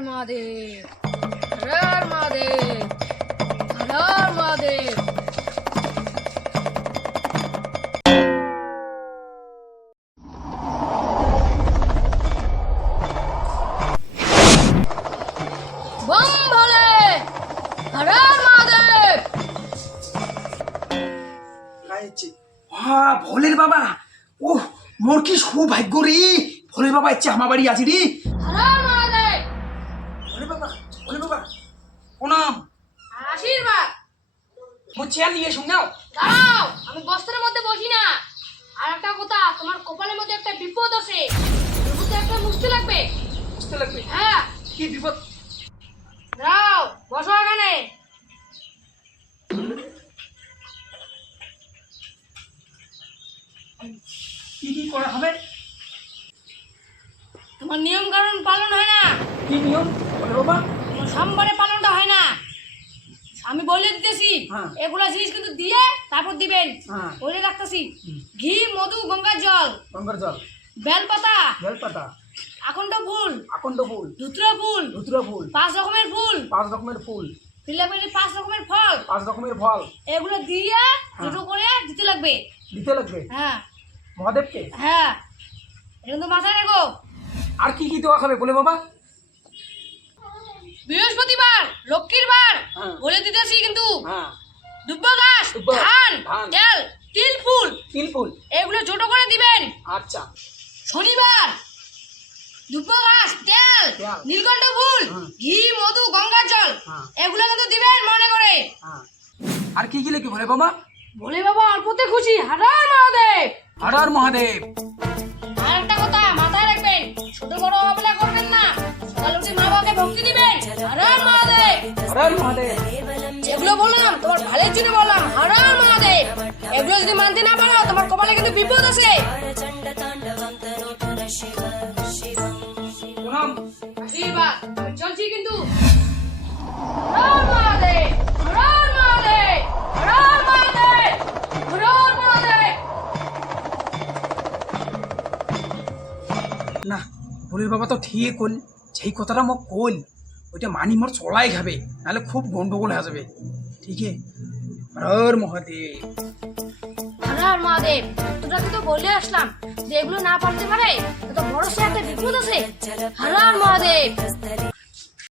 हर महादेव, हर महादेव, हर महादेव। बम भोले, हर महादेव। ভোলের বাবা, ও মোর কি সৌভাগ্য রে। ভোলের বাবা ইচ্ছে আমার বাড়ি আছে রে। हर महादेव। ভোলে বাবা প্রণাম। আশীর্বাদ। মোর চেয়ার নিয়ে শুন নাও। দাঁড়াও, আমি বস্ত্রের মধ্যে বসি না। আর একটা কথা, তোমার কপালের মধ্যে একটা বিপদ আছে। বিপদে একটা মুছতে লাগবে। বুঝতে লাগবে হ্যাঁ, কি বিপদ? দাঁড়াও, বসো এখানে। কি কি করা হবে? তোমার নিয়ম কানুন পালন হয় না। কি নিয়ম ভোলে বাবা? তোমার সোমবারে পালনটা হয় না। আমি বলে দিতেছি, হ্যাঁ। এগুলা জিনিস কিন্তু দিয়ে তারপর দিবেন। হ্যাঁ। বলে রাখতেছি, ঘি, মধু, গঙ্গার জল, গঙ্গার জল, বেলপাতা, বেলপাতা, আকন্দ ফুল, আকন্দ ফুল, ধুত্র ফুল, ধুতুর ফুল, 5 রকমের ফুল, 5 রকমের ফুল, ফিলাপিলি 5 রকমের ফল, 5 রকমের ফল, এগুলো দিয়ে দুটো করে দিতে লাগবে। দিতে লাগবে হ্যাঁ মহাদেবকে। হ্যাঁ, এটা কিন্তু মাথায় রেখো। আর কি কি দেওয়া খাবে ভোলে বাবা? বৃহস্পতিবার, লক্ষ্মীর বার, হ্যাঁ। বলে দিতেছি কিন্তু। হ্যাঁ, দুব্ব ঘাস, দুব্ব, ধান, ধান, তেল, তিল ফুল, তিল ফুল। এগুলো ছোট করে দিবেন। আচ্ছা, শনিবার, দুব্ব ঘাস, তেল, তেল, নীলকণ্ঠ ফুল, হ্যাঁ। ঘি, মধু, গঙ্গার জল, হ্যাঁ। এগুলো কিন্তু দিবেন মনে করে। হ্যাঁ। আর কি কি লিখবে ভোলে বাবা? বলে বাবা অল্পতে খুশি, হারার মহাদেব। হর হর মহাদেব। আর একটা কথা মাথায় রাখবেন, ছোট বড় অবহেলা করবেন না। সকালে উঠে মা বাবাকে ভক্তি দিবেন, হারার মহাদেব। হর হর মহাদেব। যেগুলো বললাম তোমার ভালোর জন্য বললাম, হারার মহাদেব। এগুলো যদি মানতে না পারো, তোমার কপালে কিন্তু বিপদ আছে। প্রণাম। আশীর্বাদ, আমি চলছি কিন্তু। হর মহাদেব, হর মহাদেব, হর মহাদেব, হর মহাদেব। না, ভোলের বাবা তো ঠিক কল। যেই কথাটা মোক কল ওইটা মানি মোর চলাই খাবে, নাহলে খুব গন্ডগোল হয়ে যাবে। ঠিক আছে, হর মহাদেব। হর মহাদেব, তোরা তো বলে আসলাম যে এগুলো না পারতে পারে তো বড় সে একটা বিপদ আছে। হর মহাদেব।